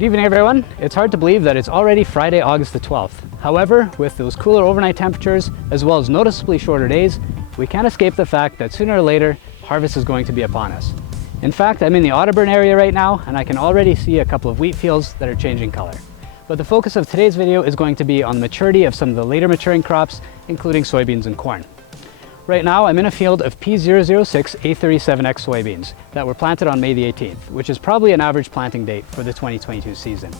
Good evening, everyone. It's hard to believe that it's already Friday, August the 12th. However, with those cooler overnight temperatures, as well as noticeably shorter days, we can't escape the fact that sooner or later, harvest is going to be upon us. In fact, I'm in the Otterburn area right now, and I can already see a couple of wheat fields that are changing color. But the focus of today's video is going to be on the maturity of some of the later maturing crops, including soybeans and corn. Right now, I'm in a field of P006 A37X soybeans that were planted on May the 18th, which is probably an average planting date for the 2022 season.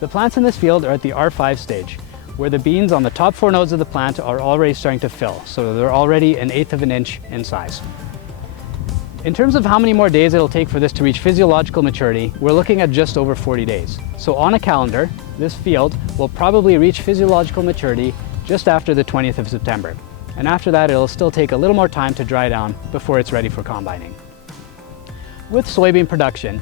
The plants in this field are at the R5 stage, where the beans on the top 4 nodes of the plant are already starting to fill, so they're already 1/8 of an inch in size. In terms of how many more days it'll take for this to reach physiological maturity, we're looking at just over 40 days. So on a calendar, this field will probably reach physiological maturity just after the 20th of September. And after that, it'll still take a little more time to dry down before it's ready for combining. With soybean production,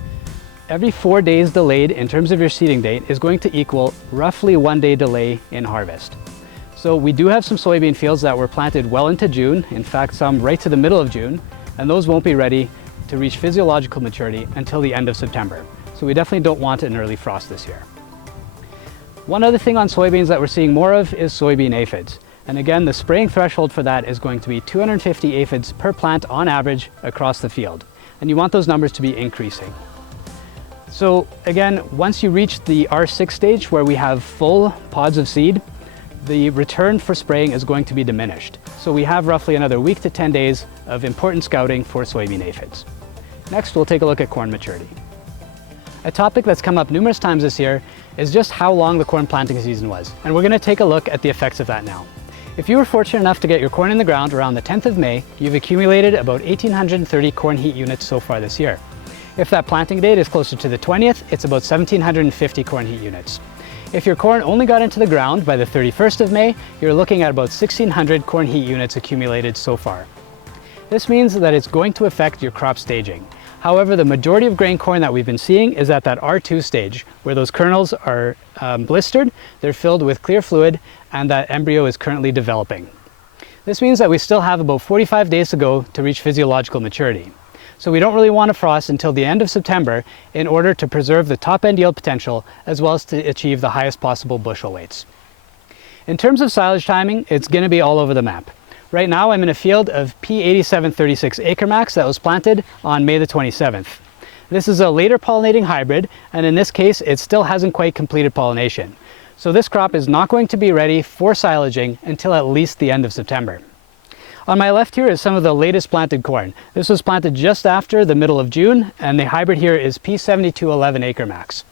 every 4 days delayed in terms of your seeding date is going to equal roughly 1 day delay in harvest. So we do have some soybean fields that were planted well into June, in fact some right to the middle of June, and those won't be ready to reach physiological maturity until the end of September. So we definitely don't want an early frost this year. One other thing on soybeans that we're seeing more of is soybean aphids. And again, the spraying threshold for that is going to be 250 aphids per plant on average across the field. And you want those numbers to be increasing. So again, once you reach the R6 stage where we have full pods of seed, the return for spraying is going to be diminished. So we have roughly another week to 10 days of important scouting for soybean aphids. Next, we'll take a look at corn maturity. A topic that's come up numerous times this year is just how long the corn planting season was. And we're going to take a look at the effects of that now. If you were fortunate enough to get your corn in the ground around the 10th of May, you've accumulated about 1,830 corn heat units so far this year. If that planting date is closer to the 20th, it's about 1,750 corn heat units. If your corn only got into the ground by the 31st of May, you're looking at about 1,600 corn heat units accumulated so far. This means that it's going to affect your crop staging. However, the majority of grain corn that we've been seeing is at that R2 stage, where those kernels are blistered, they're filled with clear fluid, and that embryo is currently developing. This means that we still have about 45 days to go to reach physiological maturity. So we don't really want to frost until the end of September in order to preserve the top end yield potential as well as to achieve the highest possible bushel weights. In terms of silage timing, it's going to be all over the map. Right now I'm in a field of P8736 Acre Max that was planted on May the 27th. This is a later pollinating hybrid, and in this case it still hasn't quite completed pollination. So this crop is not going to be ready for silaging until at least the end of September. On my left here is some of the latest planted corn. This was planted just after the middle of June, and the hybrid here is P7211 Acre Max.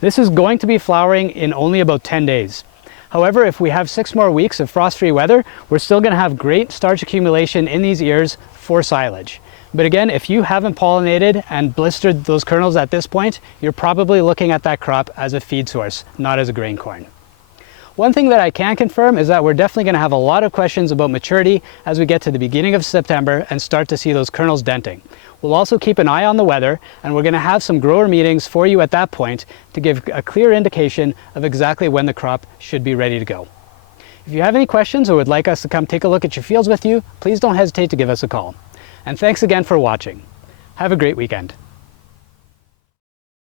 This is going to be flowering in only about 10 days. However, if we have 6 more weeks of frost-free weather, we're still going to have great starch accumulation in these ears for silage. But again, if you haven't pollinated and blistered those kernels at this point, you're probably looking at that crop as a feed source, not as a grain corn. One thing that I can confirm is that we're definitely going to have a lot of questions about maturity as we get to the beginning of September and start to see those kernels denting. We'll also keep an eye on the weather, and we're going to have some grower meetings for you at that point to give a clear indication of exactly when the crop should be ready to go. If you have any questions or would like us to come take a look at your fields with you, please don't hesitate to give us a call. And thanks again for watching. Have a great weekend.